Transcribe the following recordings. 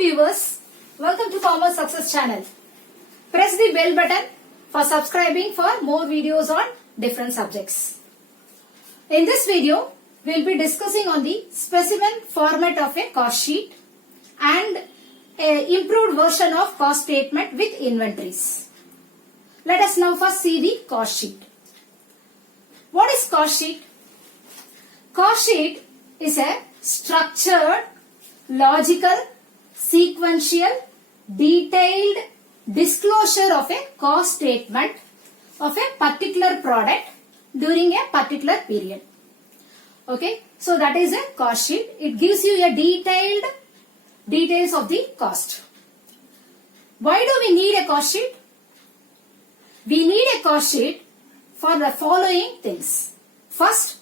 viewers, welcome to Commerce Success Channel. Press the bell button for subscribing for more videos on different subjects. In this video, we will be discussing on the specimen format of a cost sheet and an improved version of cost statement with inventories. Let us now first see the cost sheet. What is cost sheet? Cost sheet is a structured, logical, sequential, detailed disclosure of a cost statement of a particular product during a particular period. Okay, so that is a cost sheet. It gives you a details of the cost. Why do we need a cost sheet? We need a cost sheet for the following things. First,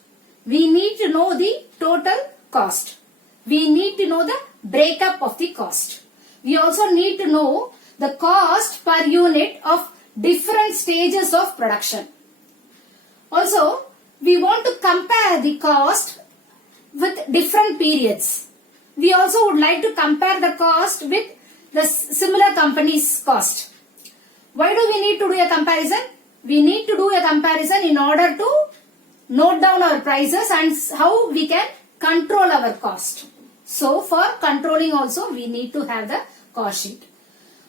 we need to know the total cost. We need to know the breakup of the cost. We also need to know the cost per unit of different stages of production. Also, we want to compare the cost with different periods. We also would like to compare the cost with the similar company's cost. Why do we need to do a comparison? We need to do a comparison in order to note down our prices and how we can control our cost. So for controlling also we need to have the cost sheet.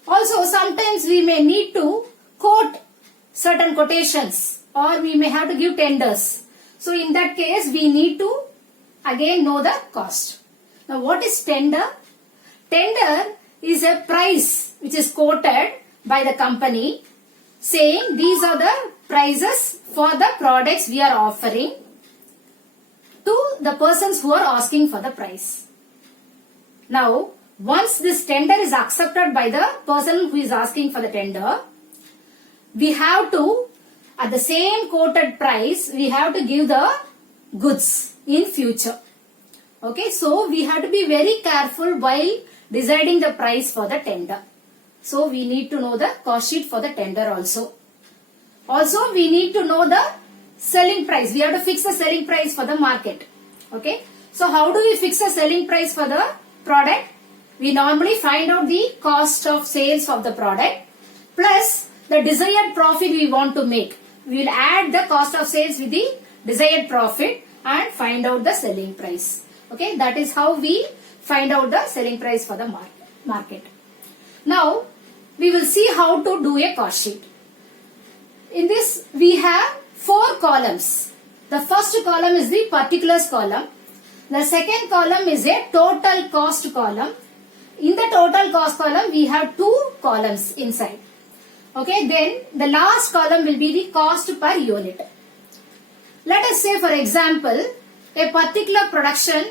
Also sometimes we may need to quote certain quotations or we may have to give tenders. So in that case we need to again know the cost. Now what is tender? Tender is a price which is quoted by the company saying these are the prices for the products we are offering to the persons who are asking for the price. Now, once this tender is accepted by the person who is asking for the tender, we have to, at the same quoted price, we have to give the goods in future. Okay, so we have to be very careful while deciding the price for the tender. So we need to know the cost sheet for the tender also. Also, we need to know the selling price. We have to fix the selling price for the market. Okay. So how do we fix the selling price for the product? We normally find out the cost of sales of the product plus the desired profit we want to make. We will add the cost of sales with the desired profit and find out the selling price. Okay. That is how we find out the selling price for the market. Now, we will see how to do a cost sheet. In this, we have 4 columns. The first column is the particulars column. The second column is a total cost column. In the total cost column, we have 2 columns inside. Okay, then the last column will be the cost per unit. Let us say, for example, a particular production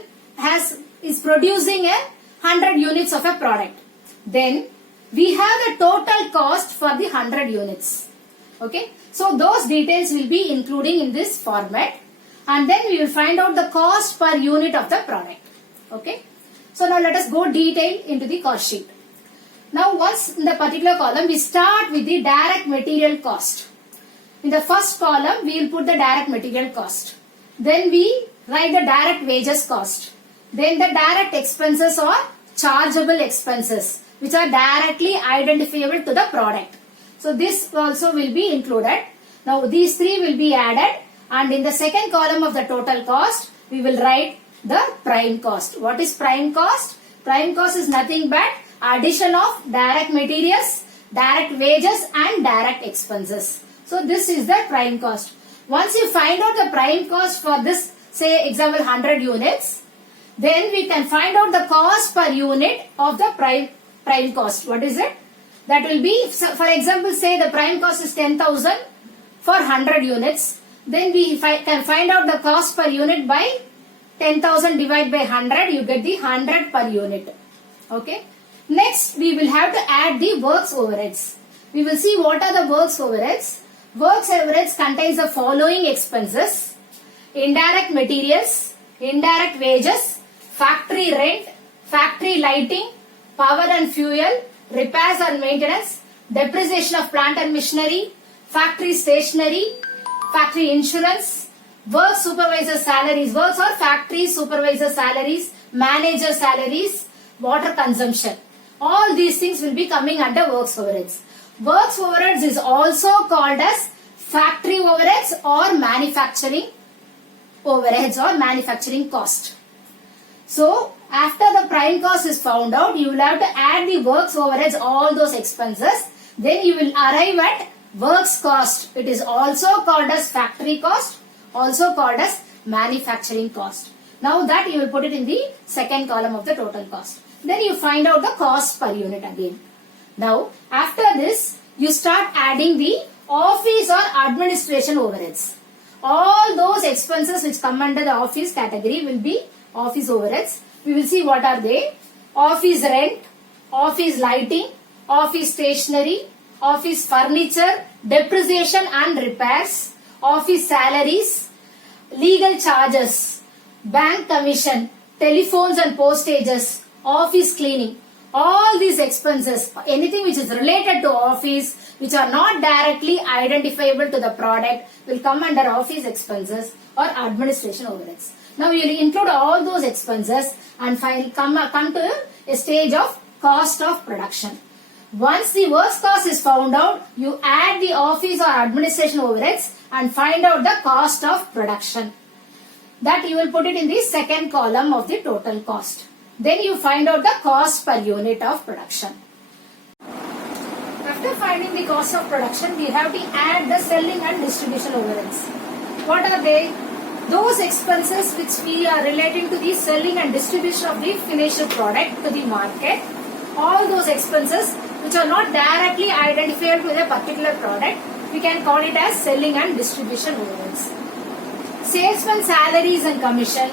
is producing 100 units of a product. Then we have the total cost for the 100 units. Okay, so those details will be including in this format and then we will find out the cost per unit of the product. Okay, so now let us go detail into the cost sheet. Now once in the particular column, we start with the direct material cost. In the first column, we will put the direct material cost. Then we write the direct wages cost. Then the direct expenses or chargeable expenses, which are directly identifiable to the product. So this also will be included. Now these 3 will be added and in the second column of the total cost, we will write the prime cost. What is prime cost? Prime cost is nothing but addition of direct materials, direct wages and direct expenses. So this is the prime cost. Once you find out the prime cost for this, say example 100 units, then we can find out the cost per unit of the prime cost. What is it? That will be, for example, say the prime cost is 10,000 for 100 units. Then we can find out the cost per unit by 10,000 divided by 100. You get the 100 per unit. Okay. Next, we will have to add the works overheads. We will see what are the works overheads. Works overheads contains the following expenses: indirect materials, indirect wages, factory rent, factory lighting, power and fuel, repairs and maintenance, depreciation of plant and machinery, factory stationery, factory insurance, work supervisor salaries, works or factory supervisor salaries, manager salaries, water consumption. All these things will be coming under works overheads. Works overheads is also called as factory overheads or manufacturing overheads or manufacturing cost. So, after the prime cost is found out, you will have to add the works overheads, all those expenses. Then you will arrive at works cost. It is also called as factory cost, also called as manufacturing cost. Now that you will put it in the second column of the total cost. Then you find out the cost per unit again. Now, after this, you start adding the office or administration overheads. All those expenses which come under the office category will be office overheads. We will see what are they. Office rent, office lighting, office stationery, office furniture, depreciation and repairs, office salaries, legal charges, bank commission, telephones and postages, office cleaning. All these expenses, anything which is related to office, which are not directly identifiable to the product, will come under office expenses or administration overheads. Now you will include all those expenses and come to a stage of cost of production. Once the works cost is found out, you add the office or administration overheads and find out the cost of production. That you will put it in the second column of the total cost. Then you find out the cost per unit of production. After finding the cost of production, we have to add the selling and distribution overheads. What are they? Those expenses which we are relating to the selling and distribution of the finished product to the market. All those expenses which are not directly identified with a particular product, we can call it as selling and distribution overheads. Salesman salaries and commission,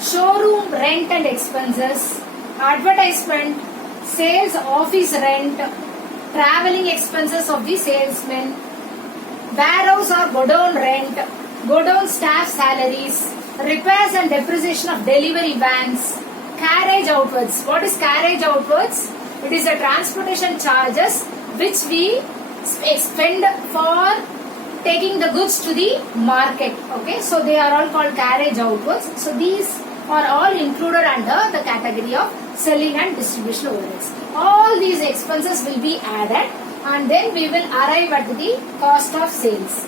showroom rent and expenses, advertisement, sales office rent, traveling expenses of the salesman, warehouse or godown rent, godown staff salaries, repairs and depreciation of delivery vans, carriage outwards. What is carriage outwards? It is a transportation charges which we expend for taking the goods to the market. Okay, so they are all called carriage outwards. So these are all included under the category of selling and distribution overheads. All these expenses will be added and then we will arrive at the cost of sales.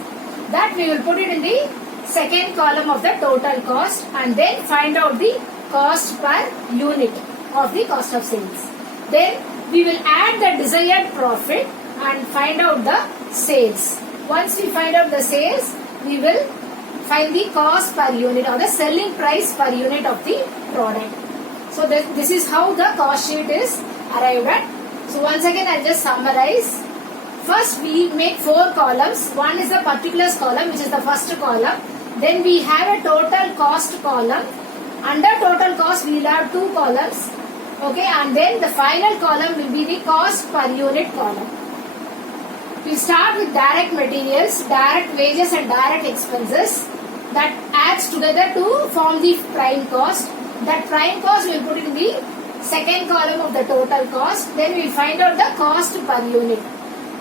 That we will put it in the second column of the total cost and then find out the cost per unit of the cost of sales. Then we will add the desired profit and find out the sales. Once we find out the sales, we will find the cost per unit or the selling price per unit of the product. So this is how the cost sheet is arrived at. So once again I will just summarize. First we make 4 columns. One is the particulars column, which is the first column. Then we have a total cost column. Under total cost we will have 2 columns. Okay, and then the final column will be the cost per unit column. We start with direct materials, direct wages and direct expenses. That adds together to form the prime cost. That prime cost we will put in the second column of the total cost. Then we will find out the cost per unit.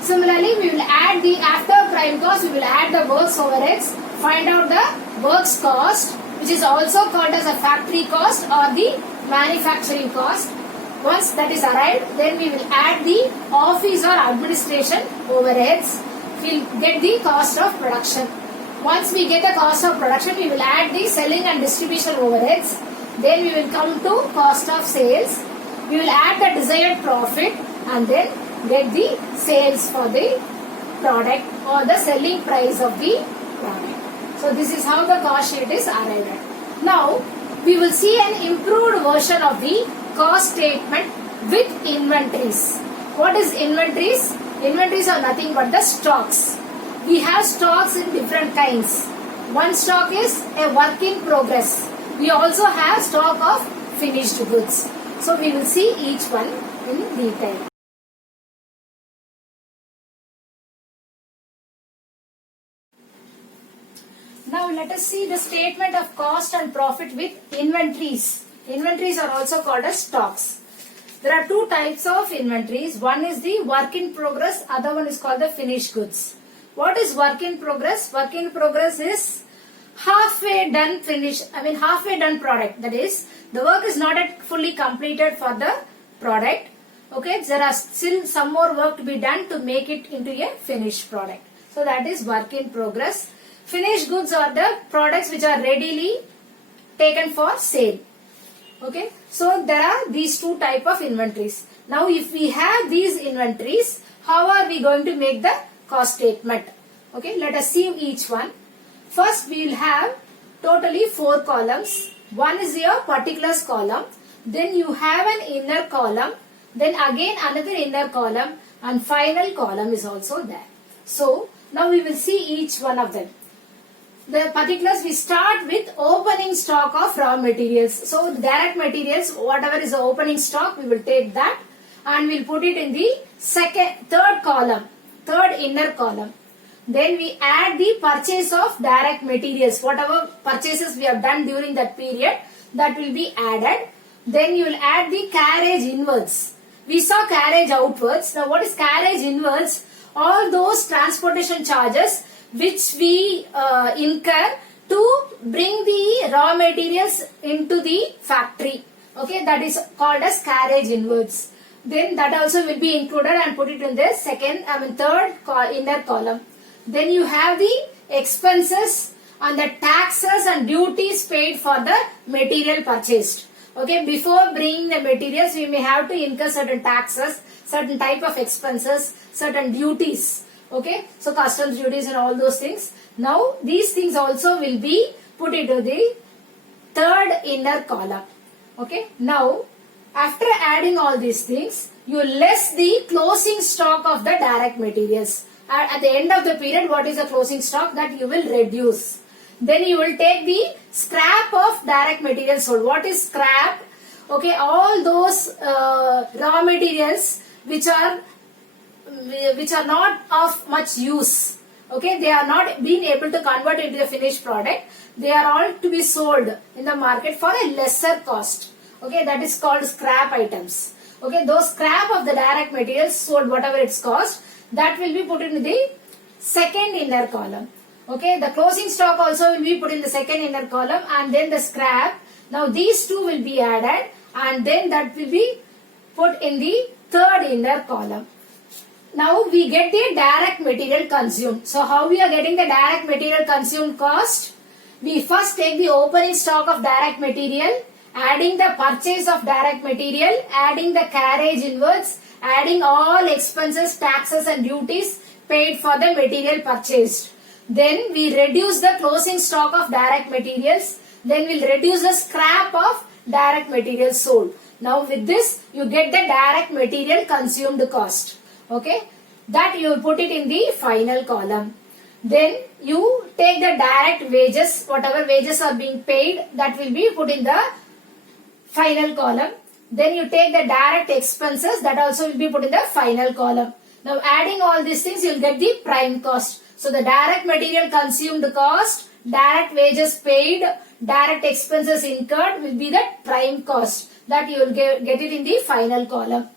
Similarly, we will add the, after prime cost, we will add the works overheads, find out the works cost, which is also called as a factory cost or the manufacturing cost. Once that is arrived, then we will add the office or administration overheads. We will get the cost of production. Once we get the cost of production, we will add the selling and distribution overheads. Then we will come to cost of sales. We will add the desired profit and then get the sales for the product or the selling price of the product. So this is how the cost sheet is arrived at. Now we will see an improved version of the cost statement with inventories. What is inventories? Inventories are nothing but the stocks. We have stocks in different kinds. One stock is a work in progress. We also have stock of finished goods. So we will see each one in detail. Now let us see the statement of cost and profit with inventories. Inventories are also called as stocks. There are 2 types of inventories. One is the work in progress, other one is called the finished goods. What is work in progress? Work in progress is halfway done halfway done product. That is, the work is not yet fully completed for the product. Okay, there are still some more work to be done to make it into a finished product. So that is work in progress. Finished goods are the products which are readily taken for sale. Okay, so there are these two type of inventories. Now if we have these inventories, how are we going to make the cost statement? Okay, let us see each one. First we will have totally 4 columns. One is your particulars column, then you have an inner column, then again another inner column, and final column is also there. So now we will see each one of them. The particulars, we start with opening stock of raw materials. So direct materials, whatever is the opening stock, we will take that and we'll put it in the third column, third inner column. Then we add the purchase of direct materials. Whatever purchases we have done during that period, that will be added. Then you will add the carriage inwards. We saw carriage outwards. Now what is carriage inwards? All those transportation charges which we incur to bring the raw materials into the factory. Okay, that is called as carriage inwards. Then that also will be included and put it in the third inner column. Then you have the expenses and the taxes and duties paid for the material purchased. Okay, before bringing the materials, we may have to incur certain taxes, certain type of expenses, certain duties. Okay, so customs duties and all those things. Now these things also will be put into the third inner column. Okay, now after adding all these things, you less the closing stock of the direct materials. At the end of the period, what is the closing stock? That you will reduce. Then you will take the scrap of direct materials sold. What is scrap? Okay, all those raw materials which are not of much use. Okay, they are not being able to convert into the finished product. They are all to be sold in the market for a lesser cost. Okay, that is called scrap items. Okay, those scrap of the direct materials sold, whatever its cost, that will be put in the second inner column. Okay, the closing stock also will be put in the second inner column, and then the scrap. Now these two will be added, and then that will be put in the third inner column. Now we get the direct material consumed. So how we are getting the direct material consumed cost? We first take the opening stock of direct material, adding the purchase of direct material, adding the carriage inwards, adding all expenses, taxes and duties paid for the material purchased. Then we reduce the closing stock of direct materials. Then we'll reduce the scrap of direct materials sold. Now with this, you get the direct material consumed cost. Okay, that you put it in the final column. Then you take the direct wages, whatever wages are being paid, that will be put in the final column. Then you take the direct expenses, that also will be put in the final column. Now adding all these things, you will get the prime cost. So the direct material consumed cost, direct wages paid, direct expenses incurred will be the prime cost. That you will get it in the final column.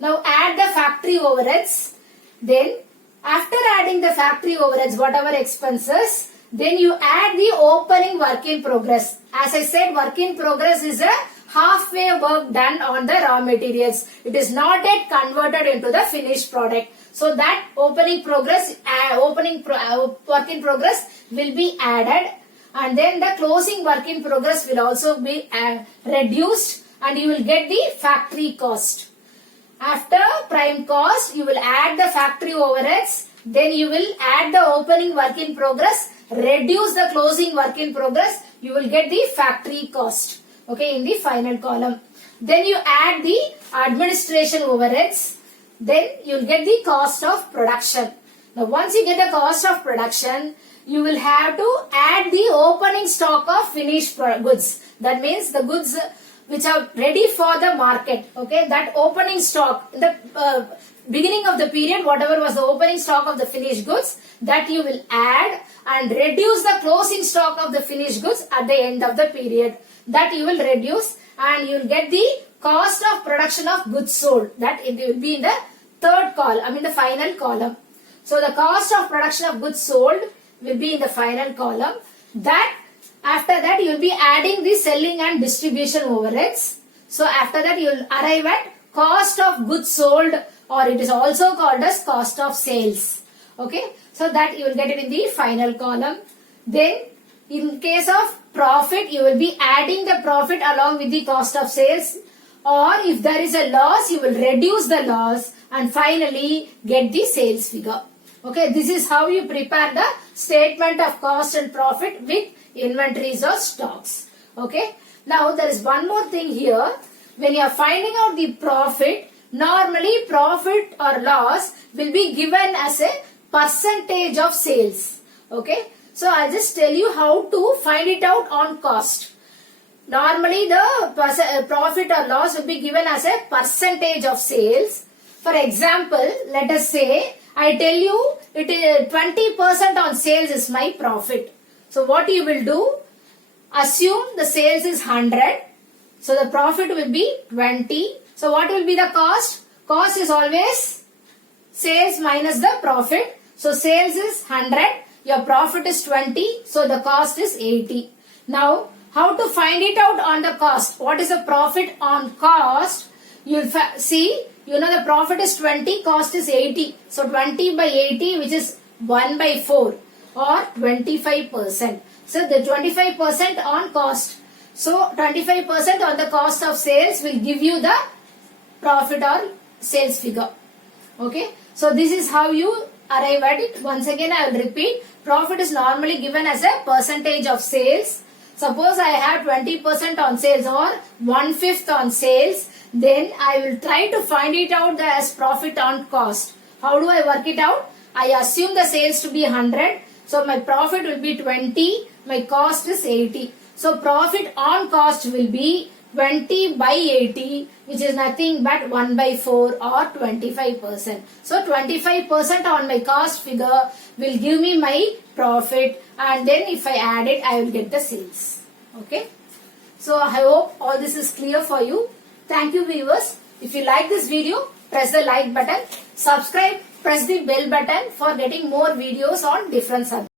Now add the factory overheads. Then after adding the factory overheads, whatever expenses, then you add the opening work in progress. As I said, work in progress is a halfway work done on the raw materials. It is not yet converted into the finished product. So that opening progress, work in progress will be added, and then the closing work in progress will also be reduced, and you will get the factory cost. After prime cost, you will add the factory overheads, then you will add the opening work in progress, reduce the closing work in progress, you will get the factory cost. Okay, in the final column. Then you add the administration overheads, then you will get the cost of production. Now once you get the cost of production, you will have to add the opening stock of finished goods. That means the goods which are ready for the market. Okay, that opening stock, in the beginning of the period, whatever was the opening stock of the finished goods, that you will add and reduce the closing stock of the finished goods at the end of the period. That you will reduce, and you will get the cost of production of goods sold. That it will be in the third column, the final column. So the cost of production of goods sold will be in the final column. That after that you will be adding the selling and distribution overheads. So after that you will arrive at cost of goods sold, or it is also called as cost of sales. Okay, so that you will get it in the final column. Then in case of profit, you will be adding the profit along with the cost of sales, or if there is a loss, you will reduce the loss and finally get the sales figure. Okay, this is how you prepare the statement of cost and profit with inventories or stocks. Okay, now there is one more thing here. When you are finding out the profit, normally profit or loss will be given as a percentage of sales. Okay, so I'll just tell you how to find it out on cost. Normally the profit or loss will be given as a percentage of sales. For example, let us say I tell you it is 20% on sales is my profit. So what you will do, assume the sales is 100. So the profit will be 20. So what will be the cost? Cost is always sales minus the profit. So sales is 100. Your profit is 20. So the cost is 80. Now how to find it out on the cost? What is the profit on cost? You'll see, you know the profit is 20, cost is 80. So 20 by 80, which is 1 by 4 or 25%. So the 25% on cost. So 25% on the cost of sales will give you the profit or sales figure. Okay. So this is how you arrive at it. Once again I will repeat. Profit is normally given as a percentage of sales. Suppose I have 20% on sales or 1/5 on sales. Then I will try to find it out as profit on cost. How do I work it out? I assume the sales to be 100. So my profit will be 20. My cost is 80. So profit on cost will be 20 by 80, which is nothing but 1 by 4 or 25%. So 25% on my cost figure will give me my profit, and then if I add it, I will get the sales. Okay. So I hope all this is clear for you. Thank you viewers. If you like this video, press the like button, subscribe, press the bell button for getting more videos on different subjects.